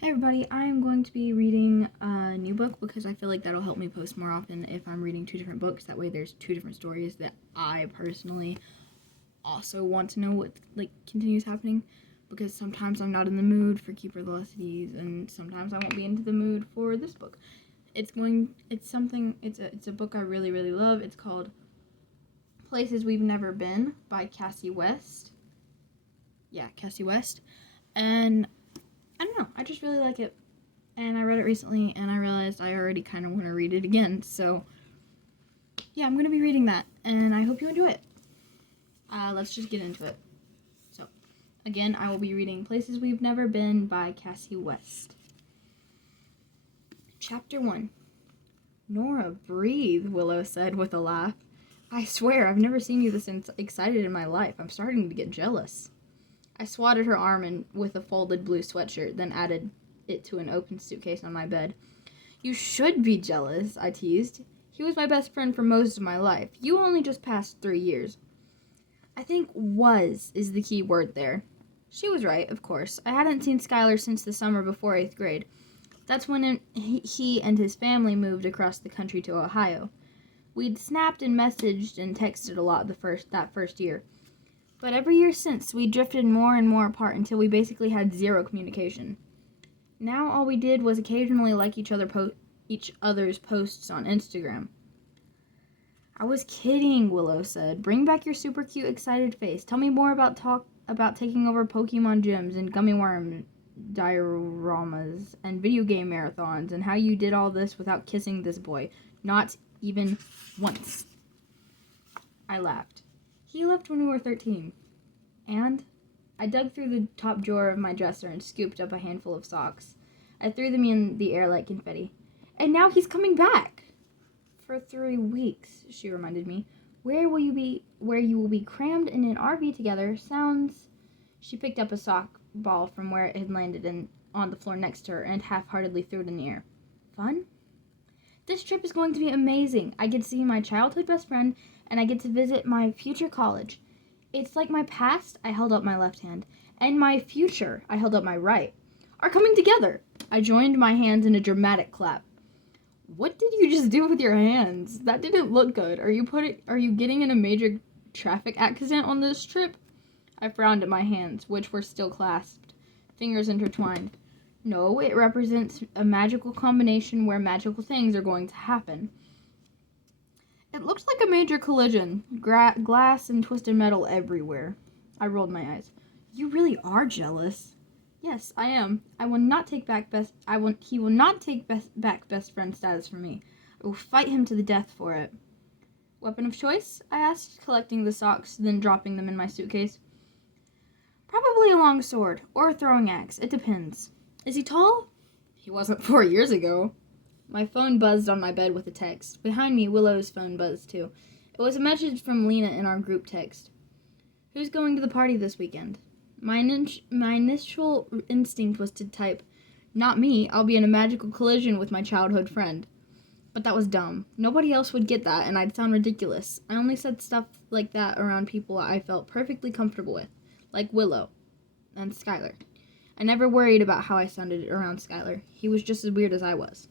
Hey everybody, I am going to be reading a new book because I feel like that'll help me post more often if I'm reading two different books. That way there's two different stories that I personally also want to know what continues happening, because sometimes I'm not in the mood for Keeper Velocities and sometimes I won't be into the mood for this book. It's a book I really, really love. It's called Places We've Never Been by Kasie West. Yeah, Kasie West. And I don't know, I just really like it, and I read it recently, and I realized I already kind of want to read it again, so yeah, I'm going to be reading that, and I hope you enjoy it. Let's just get into it. So, again, I will be reading Places We've Never Been by Kasie West. Chapter 1. Nora, breathe, Willow said with a laugh. I swear, I've never seen you this excited in my life. I'm starting to get jealous. I swatted her arm with a folded blue sweatshirt, then added it to an open suitcase on my bed. You should be jealous, I teased. He was my best friend for most of my life. You only just passed 3 years. I think was is the key word there. She was right, of course. I hadn't seen Skylar since the summer before 8th grade. That's when he and his family moved across the country to Ohio. We'd snapped and messaged and texted a lot that first year. But every year since, we drifted more and more apart until we basically had zero communication. Now all we did was occasionally like each other's posts on Instagram. I was kidding, Willow said. Bring back your super cute, excited face. Tell me more about taking over Pokemon gyms and gummy worm dioramas and video game marathons and how you did all this without kissing this boy. Not even once. I laughed. He left when we were 13. And I dug through the top drawer of my dresser and scooped up a handful of socks. I threw them in the air like confetti. And now he's coming back. For 3 weeks, she reminded me. Where you will be crammed in an RV together sounds... She picked up a sock ball from where it had landed on the floor next to her and half-heartedly threw it in the air. Fun? This trip is going to be amazing. I get to see my childhood best friend, and I get to visit my future college. It's like my past, I held up my left hand, and my future, I held up my right, are coming together. I joined my hands in a dramatic clap. What did you just do with your hands? That didn't look good. Are you getting in a major traffic accident on this trip? I frowned at my hands, which were still clasped, fingers intertwined. No, it represents a magical combination where magical things are going to happen. It looks like a major collision. Glass and twisted metal everywhere. I rolled my eyes. You really are jealous. Yes, I am. He will not take back best friend status from me. I will fight him to the death for it. Weapon of choice? I asked, collecting the socks, then dropping them in my suitcase. Probably a long sword, or a throwing axe. It depends. Is he tall? He wasn't 4 years ago. My phone buzzed on my bed with a text. Behind me, Willow's phone buzzed too. It was a message from Lena in our group text. Who's going to the party this weekend? My initial instinct was to type, not me, I'll be in a magical collision with my childhood friend. But that was dumb. Nobody else would get that, and I'd sound ridiculous. I only said stuff like that around people I felt perfectly comfortable with, like Willow and Skylar. I never worried about how I sounded around Skylar. He was just as weird as I was.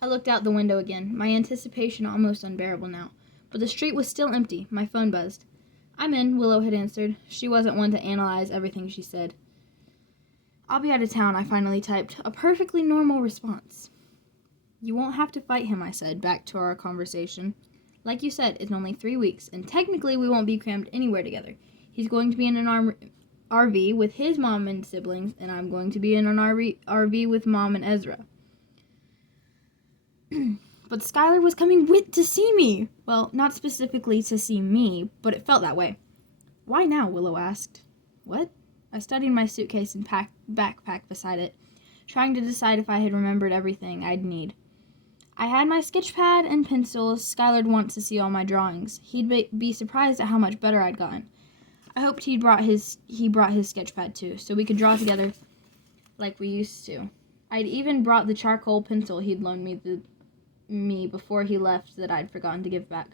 I looked out the window again, my anticipation almost unbearable now. But the street was still empty. My phone buzzed. I'm in, Willow had answered. She wasn't one to analyze everything she said. I'll be out of town, I finally typed. A perfectly normal response. You won't have to fight him, I said, back to our conversation. Like you said, it's only 3 weeks, and technically we won't be crammed anywhere together. He's going to be in an RV with his mom and siblings, and I'm going to be in an RV with Mom and Ezra. But Skylar was coming to see me. Well, not specifically to see me, but it felt that way. Why now? Willow asked. What? I studied my suitcase and backpack beside it, trying to decide if I had remembered everything I'd need. I had my sketch pad and pencils. Skylar'd want to see all my drawings. He'd be surprised at how much better I'd gotten. I hoped he brought his sketch pad too, so we could draw together like we used to. I'd even brought the charcoal pencil he'd loaned me before he left that I'd forgotten to give back.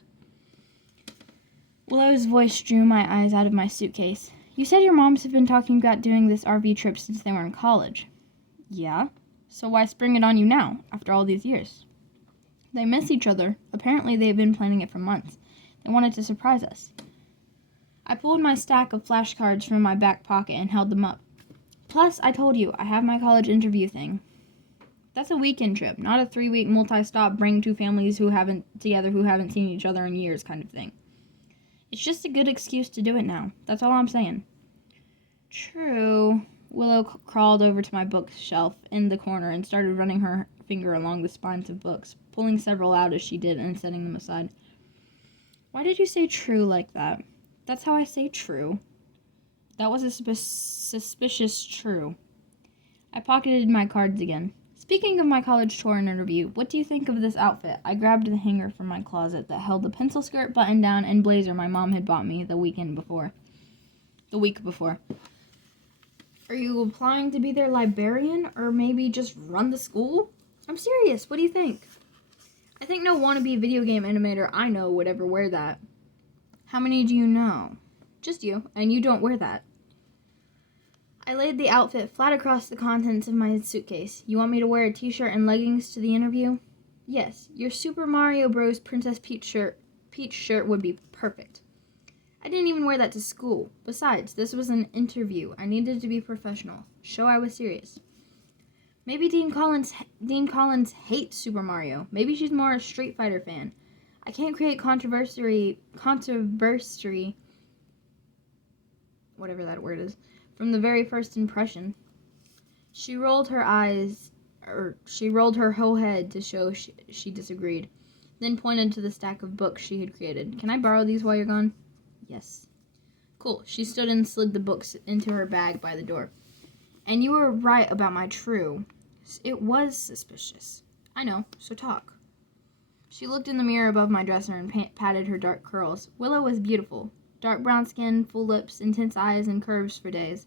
Willow's voice drew my eyes out of my suitcase. You said your moms have been talking about doing this RV trip since they were in college. Yeah? So why spring it on you now, after all these years? They miss each other. Apparently they've been planning it for months. They wanted to surprise us. I pulled my stack of flashcards from my back pocket and held them up. Plus, I told you, I have my college interview thing. That's a weekend trip, not a 3-week multi-stop bring two families who haven't seen each other in years kind of thing. It's just a good excuse to do it now. That's all I'm saying. True. Willow crawled over to my bookshelf in the corner and started running her finger along the spines of books, pulling several out as she did and setting them aside. Why did you say true like that? That's how I say true. That was a suspicious true. I pocketed my cards again. Speaking of my college tour and interview, what do you think of this outfit? I grabbed the hanger from my closet that held the pencil skirt, button-down, and blazer my mom had bought me the week before. Are you applying to be their librarian, or maybe just run the school? I'm serious. What do you think? I think no wannabe video game animator I know would ever wear that. How many do you know? Just you, and you don't wear that. I laid the outfit flat across the contents of my suitcase. You want me to wear a t-shirt and leggings to the interview? Yes, your Super Mario Bros. Princess Peach shirt would be perfect. I didn't even wear that to school. Besides, this was an interview. I needed to be professional. Show I was serious. Maybe Dean Collins hates Super Mario. Maybe she's more a Street Fighter fan. I can't create controversy, whatever that word is, from the very first impression. She rolled her whole head to show she disagreed, then pointed to the stack of books she had created. Can I borrow these while you're gone? Yes. Cool. She stood and slid the books into her bag by the door. And you were right about my true. It was suspicious. I know, so talk. She looked in the mirror above my dresser and patted her dark curls. Willow was beautiful. Dark brown skin, full lips, intense eyes, and curves for days.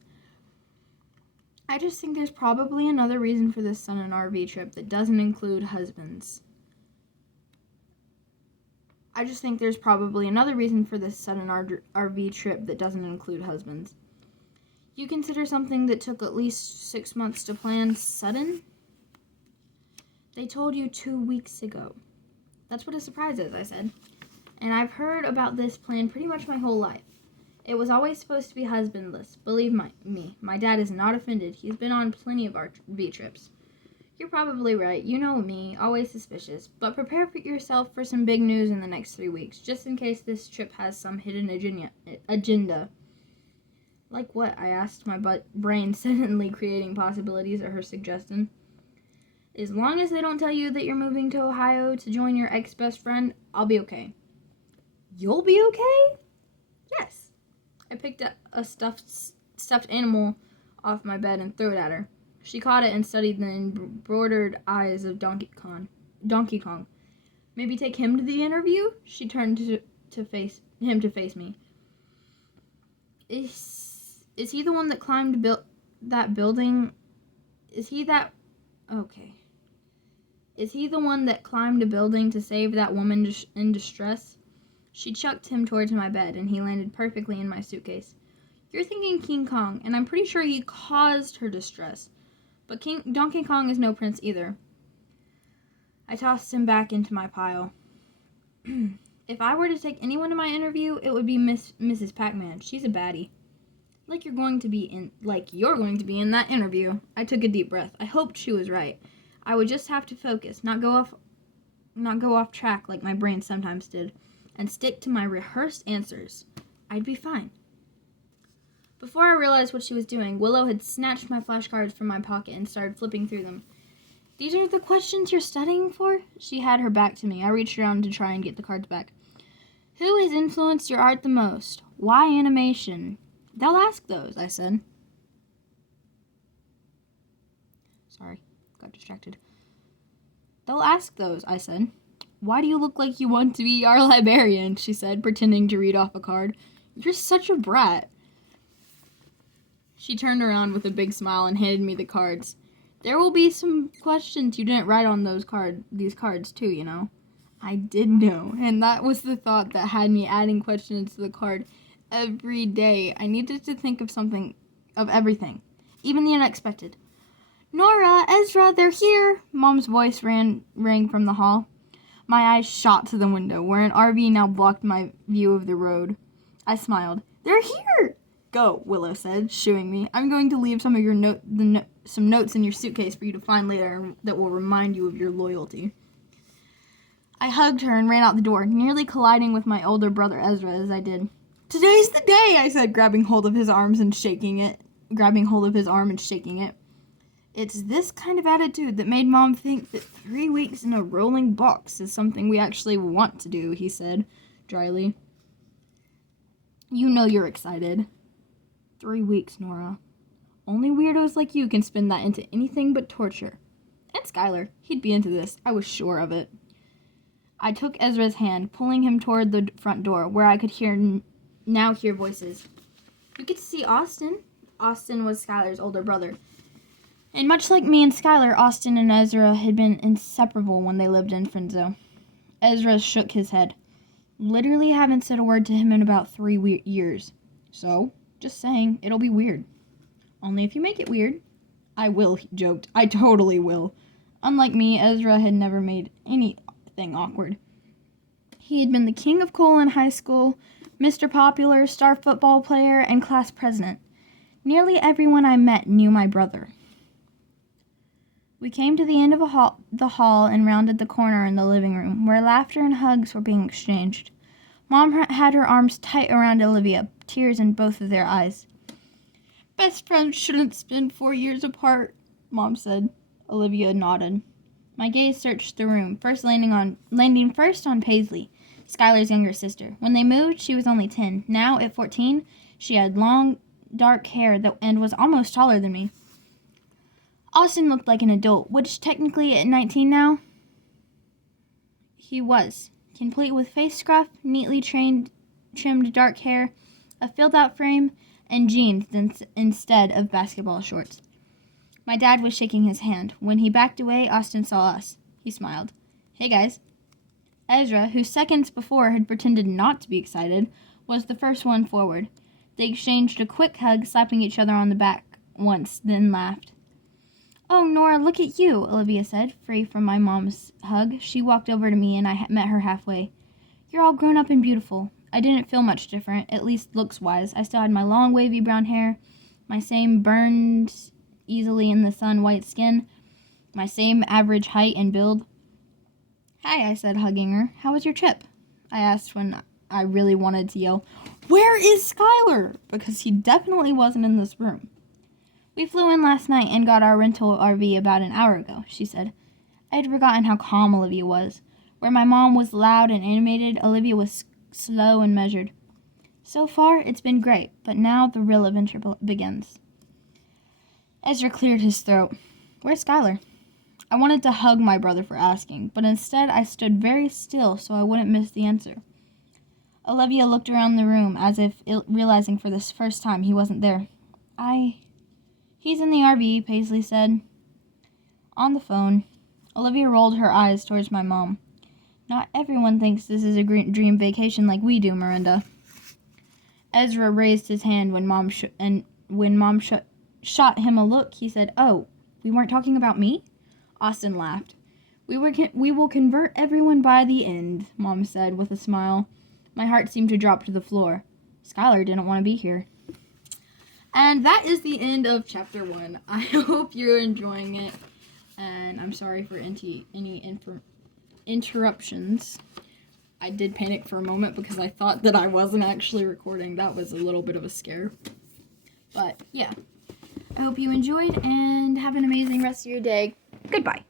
I just think there's probably another reason for this sudden RV trip that doesn't include husbands. You consider something that took at least 6 months to plan sudden? They told you 2 weeks ago. That's what a surprise is, I said. And I've heard about this plan pretty much my whole life. It was always supposed to be husbandless. Believe me, my dad is not offended. He's been on plenty of RV trips. You're probably right. You know me, always suspicious. But prepare yourself for some big news in the next 3 weeks, just in case this trip has some hidden agenda. Like what? I asked, my brain suddenly creating possibilities at her suggestion. As long as they don't tell you that you're moving to Ohio to join your ex-best friend, I'll be okay. You'll be okay? Yes. I picked up a stuffed animal off my bed and threw it at her. She caught it and studied the embroidered eyes of Donkey Kong. Maybe take him to the interview? She turned to face me. Is he the one that climbed that building? Is he the one that climbed a building to save that woman in distress? She chucked him towards my bed, and he landed perfectly in my suitcase. You're thinking King Kong, and I'm pretty sure he caused her distress. But Donkey Kong is no prince either. I tossed him back into my pile. If I were to take anyone to my interview, it would be Mrs. Pac-Man. She's a baddie. Like you're going to be in that interview. I took a deep breath. I hoped she was right. I would just have to focus, not go off track like my brain sometimes did, and stick to my rehearsed answers. I'd be fine. Before I realized what she was doing, Willow had snatched my flashcards from my pocket and started flipping through them. These are the questions you're studying for? She had her back to me. I reached around to try and get the cards back. Who has influenced your art the most? Why animation? They'll ask those, I said. Sorry, got distracted. They'll ask those, I said. Why do you look like you want to be our librarian? She said, pretending to read off a card. You're such a brat. She turned around with a big smile and handed me the cards. There will be some questions you didn't write on these cards too, you know. I did know, and that was the thought that had me adding questions to the card every day. I needed to think of everything, even the unexpected. Nora, Ezra, they're here! Mom's voice rang from the hall. My eyes shot to the window, where an RV now blocked my view of the road. I smiled. They're here! Go, Willow said, shooing me. I'm going to leave some of your some notes in your suitcase for you to find later that will remind you of your loyalty. I hugged her and ran out the door, nearly colliding with my older brother Ezra as I did. Today's the day, I said, grabbing hold of his arm and shaking it. It's this kind of attitude that made Mom think that 3 weeks in a rolling box is something we actually want to do, he said, dryly. You know you're excited. 3 weeks, Nora. Only weirdos like you can spin that into anything but torture. And Skylar, he'd be into this, I was sure of it. I took Ezra's hand, pulling him toward the front door, where I could hear voices. You get to see Austin. Austin was Skylar's older brother. And much like me and Skylar, Austin and Ezra had been inseparable when they lived in Frenzo. Ezra shook his head. Literally haven't said a word to him in about 3 years. So, just saying, it'll be weird. Only if you make it weird. I will, he joked. I totally will. Unlike me, Ezra had never made anything awkward. He had been the king of cool in high school, Mr. Popular, star football player, and class president. Nearly everyone I met knew my brother. We came to the end of the hall and rounded the corner in the living room, where laughter and hugs were being exchanged. Mom had her arms tight around Olivia, tears in both of their eyes. Best friends shouldn't spend 4 years apart, Mom said. Olivia nodded. My gaze searched the room, landing first on Paisley, Skylar's younger sister. When they moved, she was only 10. Now, at 14, she had long, dark hair and was almost taller than me. Austin looked like an adult, which technically at 19 now, he was, complete with face scruff, neatly trimmed dark hair, a filled-out frame, and jeans instead of basketball shorts. My dad was shaking his hand. When he backed away, Austin saw us. He smiled. Hey, guys. Ezra, who seconds before had pretended not to be excited, was the first one forward. They exchanged a quick hug, slapping each other on the back once, then laughed. Oh, Nora, look at you, Olivia said, free from my mom's hug. She walked over to me, and I met her halfway. You're all grown up and beautiful. I didn't feel much different, at least looks-wise. I still had my long, wavy brown hair, my same burned easily in the sun white skin, my same average height and build. Hi, I said, hugging her. How was your trip? I asked when I really wanted to yell, Where is Skylar? Because he definitely wasn't in this room. We flew in last night and got our rental RV about an hour ago, she said. I had forgotten how calm Olivia was. Where my mom was loud and animated, Olivia was slow and measured. So far, it's been great, but now the real adventure begins. Ezra cleared his throat. Where's Skylar? I wanted to hug my brother for asking, but instead I stood very still so I wouldn't miss the answer. Olivia looked around the room as if realizing for the first time he wasn't there. He's in the RV, Paisley said. On the phone. Olivia rolled her eyes towards my mom. Not everyone thinks this is a dream vacation like we do, Miranda. Ezra raised his hand when Mom shot him a look. He said, Oh, we weren't talking about me? Austin laughed. We will convert everyone by the end, Mom said with a smile. My heart seemed to drop to the floor. Skylar didn't want to be here. And that is the end of chapter 1. I hope you're enjoying it. And I'm sorry for any interruptions. I did panic for a moment because I thought that I wasn't actually recording. That was a little bit of a scare. But yeah. I hope you enjoyed and have an amazing rest of your day. Goodbye.